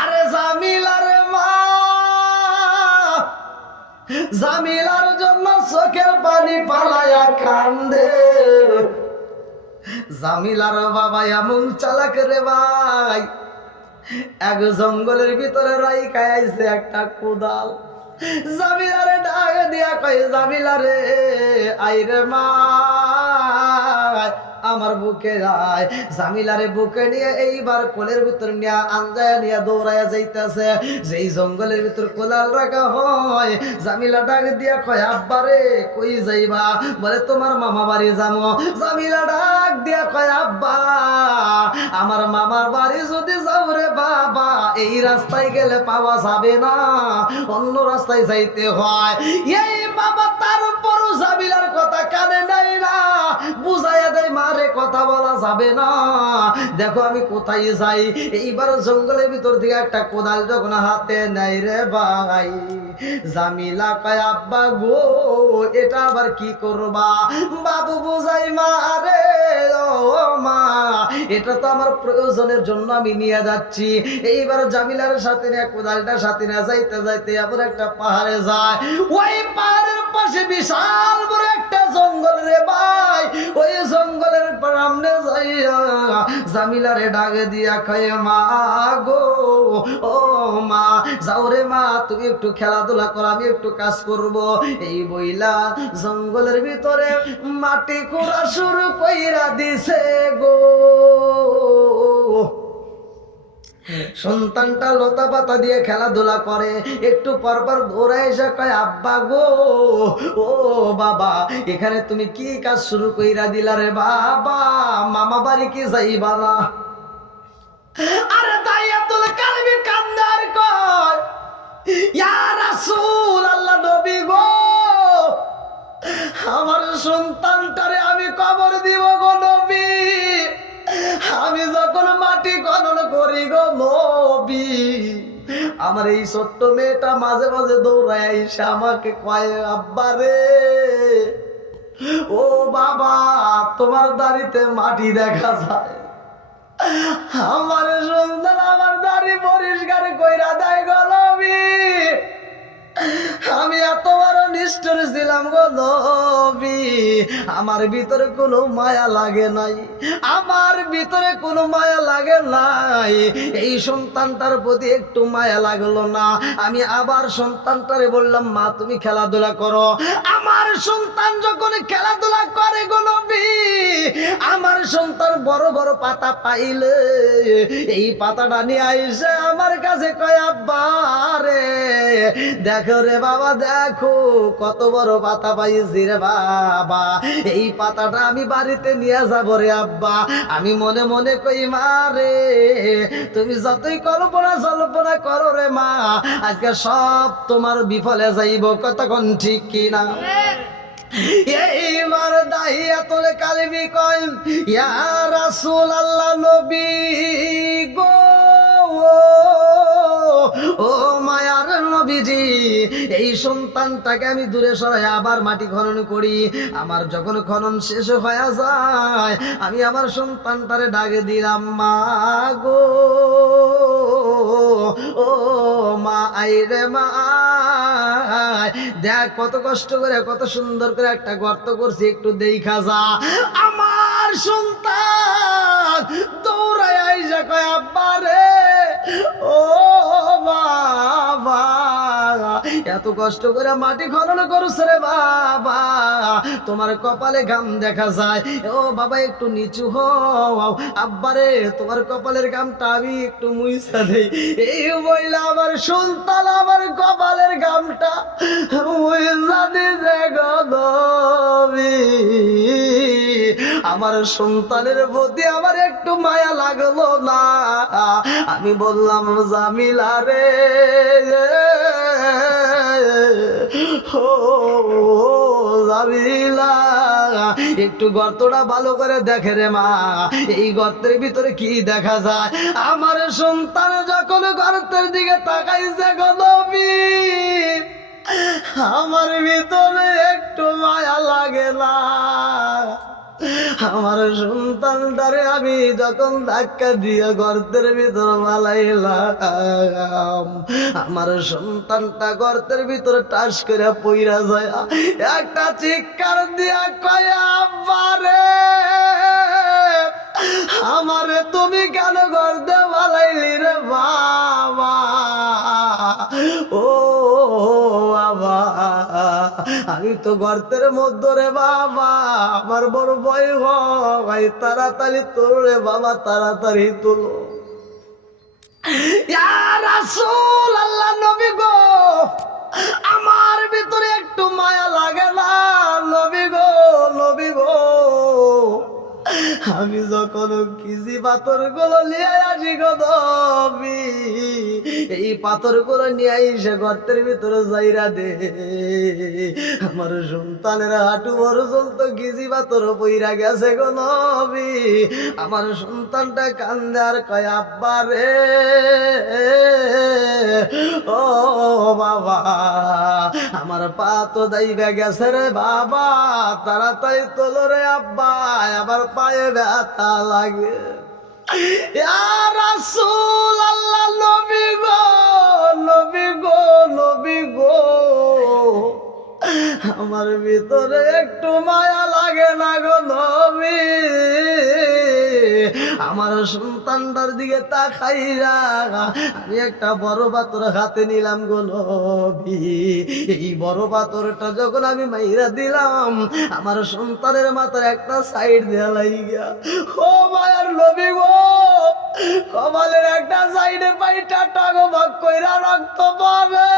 আরে জামিলার মা, জামিলার জন্য চোখের পানি পালায়া কান্দে। জামিলার বাবা এমন চালাক রে ভাই, এক জঙ্গলের ভিতরে রাইখা আইছে একটা কোদাল। জামিলারে ডাক দিয়া কয় জামিলারে আইরে মা, আমার বুকে যায়। জামিলারে বুকে নিয়ে এইবার কোলের ভিতর নিয়ে আঞ্জায়া নিয়ে দৌড়াইয়া যাইতেছে। যেই জঙ্গলের ভিতর কোলাল রাখা হয়, জামিলা ডাক দিয়া কয় আব্বারে কই যাইবা? বলে তোমার মামা বাড়ি যাবো। জামিলা ডাক দিয়া কয় আব্বা, আমার মামার বাড়ি যদি যাও রে বাবা, এই রাস্তায় গেলে পাওয়া যাবে না, অন্য রাস্তায় যাইতে হয়। এই বাবা তারপরও জামিলার কথা কানে নাই না, বুঝাইয়া দেয় মারে কথা বলা যাবে না, দেখো আমি কোথায় যাই। এইবার জঙ্গলের ভিতর থেকে একটা কোদাল যখন হাতে নাই রে ভাই, জামিলা কয় আব্বা গো এটা আবার কি করবা? বাবু বুঝাই মা রে, ও মা এটা তো আমার প্রয়োজনের জন্য আমি নিয়ে যাচ্ছি। এইবার জামিলার সাথে নিয়ে কোদালটা সাথে নিয়ে যাইতে যাইতে আবার একটা পাহাড়ে যায়। ওই পাহাড়ের পাশে বিশাল বড় একটা জঙ্গল রে ভাই। ওই জঙ্গলের সামনে যাইয়া জামিলারে ডাকে দিয়া কয় মা গো, ও মা যাও রে মা, তুমি একটু খেলাধুলা করো, আমি একটু কাজ করব। এই বইলা জঙ্গলের ভিতরে মাটি খোঁড়া শুরু কইরা দিছে গো। সন্তানটা লতা পাতা দিয়ে খেলাধুলা করে, একটু পরপর দৌড়ায় এসে কয় আব্বা গো, ও বাবা এখানে তুমি কি কাজ শুরু কইরা দিলা রে বাবা? মামা বাড়ি কি যাইবা না? আরে দাইয়াতুল কালবি কান্দার কয় ইয়া রাসূল আল্লাহ নবী গো, আমার সন্তানটারে আমি কবর দিব গো নবী। আমি যখন মাটি খনন করি গো নবী, আমার এই ছোট্ট মেয়েটা মাঝে মাঝে দৌড়ায় এসে আমাকে কয় আব্বা রে, ও বাবা তোমার দাড়িতে মাটি দেখা যায়। আমার সন্তান আমার দাড়ি পরিষ্কার কইরা দেয় গো নবী। আমি এত বড় নিষ্ঠুর ছিলাম গো নবী, আমার ভিতরে কোনো মায়া লাগে নাই, আমার ভিতরে কোনো মায়া লাগে নাই। এই সন্তানটার প্রতি একটু মায়া লাগলো না। আমি আবার সন্তানটারে বললাম মা তুমি খেলাধুলা করো। আমার সন্তান যখন খেলাধুলা করে গো নবী, আমার সন্তান বড় বড় পাতা পাইলে এই পাতাটা নিয়ে আইসে আমার কাছে কয় আব্বা রে দেখো রে বাবা, দেখো কত বড় পাতা পাইছি রে বাবা, এই পাতাটা আমি বাড়িতে নিয়ে যাবো রে আব্বা। আমি মনে মনে কই মা রে তুমি যতই কল্পনা জল্পনা করো রে মা, আজকে সব তোমার বিফলে যাইব, কতক্ষণ ঠিক কিনা? এইবার দাহিয়াতুল কালবি কয় ইয়া রাসূল আল্লাহ নবী গো, ও মায়ার নবীজি এই সন্তানটাকে আমি দূরে সরাই আবার মাটি খনন করি। আমার যখন খনন শেষ হয়ে যায় আমি আমার সন্তানটারে ডাকে দিলাম মা গো, ও মা আইরে মা, দেখ কত কষ্ট করে কত সুন্দর করে একটা গর্ত করছি, একটু দেখা যা। আমার সন্তান দৌড়ায় আইসা কয় আব্বা রে, ও বাবা এত কষ্ট করে মাটি খনন করছে রে বাবা, তোমার কপালে ঘাম দেখা যায়। ও বাবা একটু নিচু হও, আব্বারে তোমার কপালের ঘামটা আমি একটু মুইছা দেই। এই বইলা আমার সন্তান আমার কপালের ঘামটা মুইছা দিছে গো নবী। আমার সন্তানের প্রতি আমার একটু মায়া লাগলো না। আমি বললাম জামিলা রে, ও জামিলা একটু গর্তটা ভালো করে দেখে রে মা, এই গর্তের ভিতরে কি দেখা যায়? আমার সন্তান যখন গর্তের দিকে তাকাইছে গো নবী, আমার ভিতরে একটু মায়া লাগে না। আমার সন্তানটারে আমি যখন ধাক্কা দিয়ে গর্তের ভিতর মালাইলাম, আমার সন্তানটা গর্তের ভিতরে টাস করে পইরা যায়, একটা চিৎকার দিয়া কয় আব্বা রে, আমারে তুমি কেন গর্তে মালাইলি রে বাবা? ও বাবা আমি তো গর্তের মধ্যে রে বাবা, আমার বড় ভয় হয়, তাড়াতাড়ি তোল রে বাবা, তাড়াতাড়ি তোলো। ইয়া রাসূল আল্লাহ নবী গো, আমার ভিতরে একটু মায়া লাগে না নবী গো, নবী গো। আমি আমি যখন কিসি পাথর গুলো নিয়ে আসি গো নবী, এই পাথর গুলো নিয়ে এসে গর্তের ভিতরে যাইরা দে, আমার সন্তানের হাঁটু পর্যন্ত কিসি পাথর পইরা গেছে গো নবী। আমার সন্তানটা কান্দে আর কয় আব্বা রে, ও বাবা আমার পা তো দাইবে গেছে রে বাবা, তাড়াতাড়ি তোলো রে আব্বা, আমার পায়ে ব্যথা লাগে। ইয়া রাসূলুল্লাহ, নবী গো, নবী গো, নবী গো, আমার ভিতরে একটু মায়া লাগে না গো নবী। আমার সন্তানটার দিকে তাকাইরা আমি একটা বড় পাথর হাতে নিলাম গো নবী। এই বড় পাথরটা যখন আমি মাইরা দিলাম, আমার সন্তানের মাথার একটা সাইড দেয়া লাগিয়া, ও মায়ার নবী গো, কপালের একটা সাইডে পাইটা টাগবাগ কইরা রক্ত পাবে,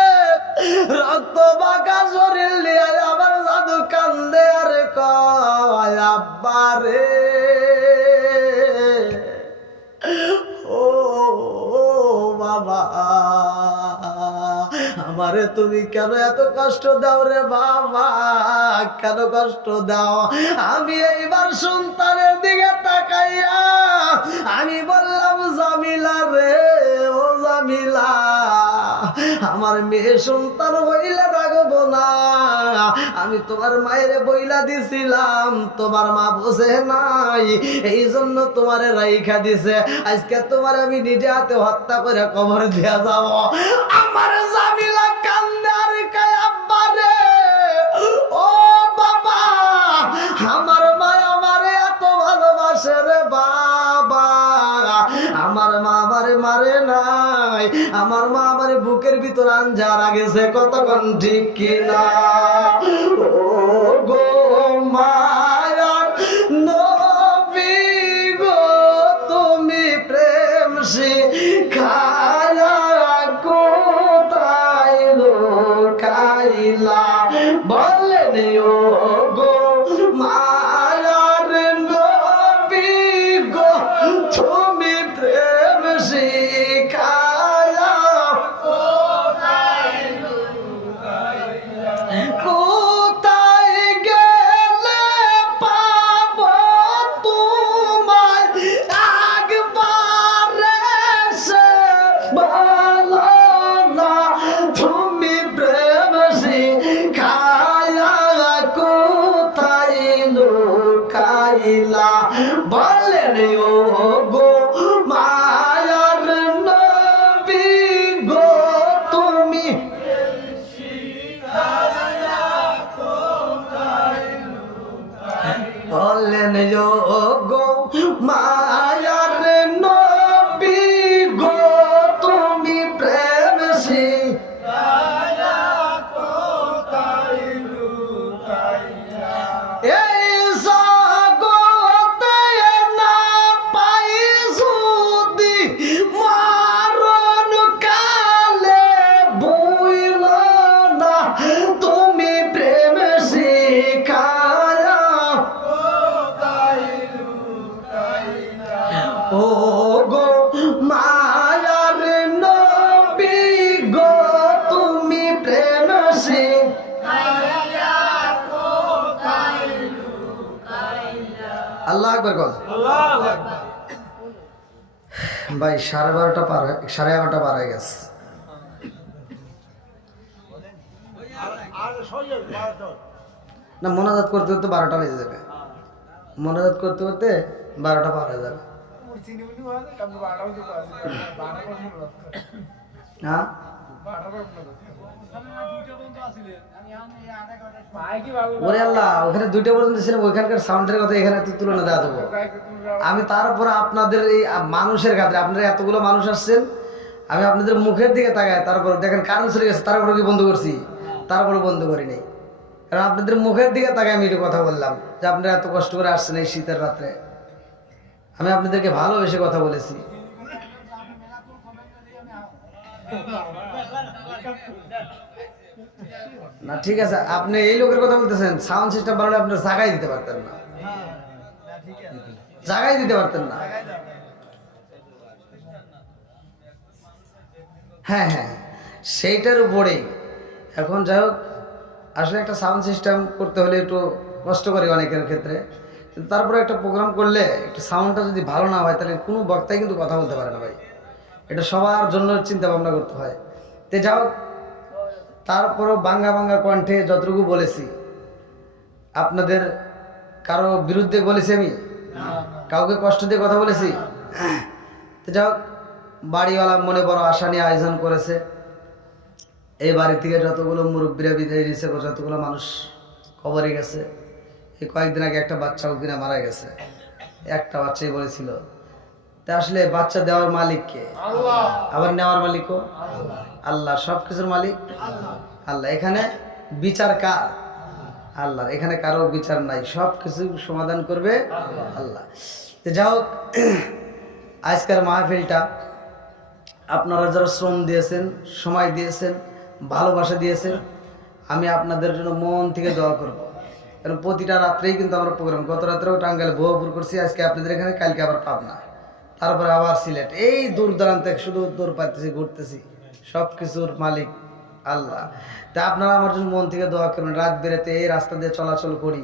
রক্ত বাঁকা শরীর নিয়ে আমার দাদু কান্দে আর কয় আব্বা রে, ও বাবা আমারে তুমি কেন এত কষ্ট দাও রে বাবা, কেন কষ্ট দাও? আমি এইবার সন্তানের দিকে তাকাইয়া আমি বললাম জামিলা রে, ও জামিলা, আমার মেয়ে সন্তান হইলে রাখবো না, আমি তোমার মায়ের বইলা দিছিলাম, তোমার মা বোঝে নাই, এই জন্য তোমারে রাইখা দিছে, আজকে তোমার আমি নিজে হাতে হত্যা করে কবর দিয়া যাব। আমার জামিলা কান্দে আর কয় আব্বা রে, ও বাবা আমার মা আমারে এত ভালোবাসে রে বাবা, আমার মা আমারে মারে নাই, আমার মা আমারে বুকের ভিতর আঞ্জা রাখেছে, কতক্ষণ ঠিক কিনা? ও গো মায়ার নবী গো, তুমি প্রেম শিখায়া কোথায় লুকাইলা, বলেন ও গো মায়ার নবী গো, তুমি প্রেম শিখায়া কোথায় গেলে পাবো তোমায়, একবারে সে ভালো না, তুমি প্রেম শিখায়া কোথায় লুকাইলা, বলেন ও গো মায়ার নবী গো, তুমি বলেন ও গো মায়ার নবী গো, তুমি প্রেম শিখায়া কোথায় লুকাইলা, এই জগতে না পাই যদি মরণ কালে ভুইল না, তুমি প্রেম শিখায়া ও গো মায়ার নবী গো, তুমি প্রেম শিখায়া কোথায় লুকাইলা। আল্লাহু আকবার কর। আল্লাহু আকবার। ভাই 12:30 পার, 11:30 পার হয়ে গেছে। না মোনাজাত করতে করতে 12টা বেজে যাবে, মোনাজাত করতে করতে 12টা পার হয়ে যাবে। হ্যাঁ ওরে আল্লাহ, ওখানে 2টা পর্যন্ত ছিলাম, ওইখানকার সাউন্ডের কথা এখানে একটু তুলনা দেওয়া দেবো আমি। তারপরে আপনাদের এই মানুষের কাছে, আপনারা এতগুলো মানুষ আসছেন, আমি আপনাদের মুখের দিকে তাকাই, তারপর দেখেন কারেন্ট চলে গেছে, তারপরে কি বন্ধ করছি? তারপরে বন্ধ করি নাই, কারণ আপনাদের মুখের দিকে তাকাই আমি একটু কথা বললাম যে আপনারা এত কষ্ট করে আসছেন এই শীতের রাত্রে, আমি আপনাদেরকে ভালোবেসে কথা বলেছি। না ঠিক আছে, আপনি এই লোকের কথা বলতেছেন, সাউন্ড সিস্টেম বাড়ালে আপনার জায়গায় দিতে পারতেন না। জায়গায় দিতে পারতেন না। হ্যাঁ হ্যাঁ, সেইটার উপরেই এখন যাই হোক, আসলে একটা সাউন্ড সিস্টেম করতে হলে একটু কষ্ট করে অনেকের ক্ষেত্রে, কিন্তু তারপরে একটা প্রোগ্রাম করলে একটু সাউন্ডটা যদি ভালো না হয় তাহলে কোনো বক্তাই কিন্তু কথা বলতে পারে না ভাই। এটা সবার জন্য চিন্তা ভাবনা করতে হয়। তে যাও, তারপরও বাঙ্গা বাঙ্গা কণ্ঠে যতটুকু বলেছি, আপনাদের কারো বিরুদ্ধে বলেছি আমি? কাউকে কষ্ট দিয়ে কথা বলেছি? তো যাও, বাড়িওয়ালা মনে বড় আশা নিয়ে আয়োজন করেছে। এই বাড়ি থেকে যতগুলো মুরব্বীরা বিদায় দিয়েছে, যতগুলো মানুষ কবরে গেছে, এই কয়েকদিন আগে একটা বাচ্চাও কিনা মারা গেছে, একটা বাচ্চাই বলেছিল। তা আসলে বাচ্চা দেওয়ার মালিক কে? আবার নেওয়ার মালিকও আল্লাহ, সব কিছুর মালিক আল্লাহ। এখানে বিচার কার? আল্লাহ। এখানে কারো বিচার নাই, সব কিছু সমাধান করবে আল্লাহ। তো যাও, আজকের মাহফিলটা আপনারা যারা শ্রম দিয়েছেন, সময় দিয়েছেন, ভালোবাসা দিয়েছেন, আমি আপনাদের জন্য মন থেকে দোয়া করব। কারণ প্রতিটা রাত্রেই কিন্তু আমরা প্রোগ্রাম, গত রাত্রেও টাঙ্গাইলে ভুয়াপুর করছি, আজকে আপনাদের এখানে, কালকে আবার পাবনা, তারপরে আবার সিলেট, এই দূর দূরান্তে শুধু দৌড় পাইতেছি, ঘুরতেছি। সব কিছুর মালিক আল্লাহ। তা আপনারা আমার জন্য মন থেকে দোয়া করবেন। রাত বেরাতে এই রাস্তা দিয়ে চলাচল করি,